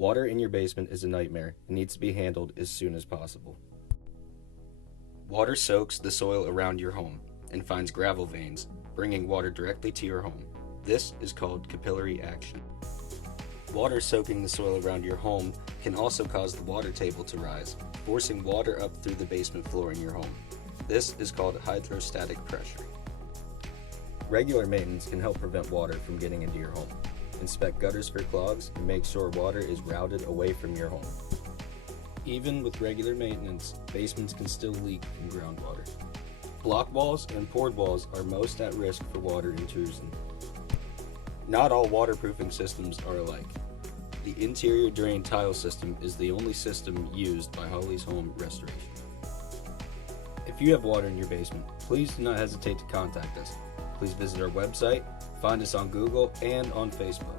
Water in your basement is a nightmare and needs to be handled as soon as possible. Water soaks the soil around your home and finds gravel veins, bringing water directly to your home. This is called capillary action. Water soaking the soil around your home can also cause the water table to rise, forcing water up through the basement floor in your home. This is called hydrostatic pressure. Regular maintenance can help prevent water from getting into your home. Inspect gutters for clogs and make sure water is routed away from your home. Even with regular maintenance, basements can still leak from groundwater. Block walls and poured walls are most at risk for water intrusion. Not all waterproofing systems are alike. The interior drain tile system is the only system used by Hawley's Home Restoration. If you have water in your basement, please do not hesitate to contact us. Please visit our website, find us on Google and on Facebook.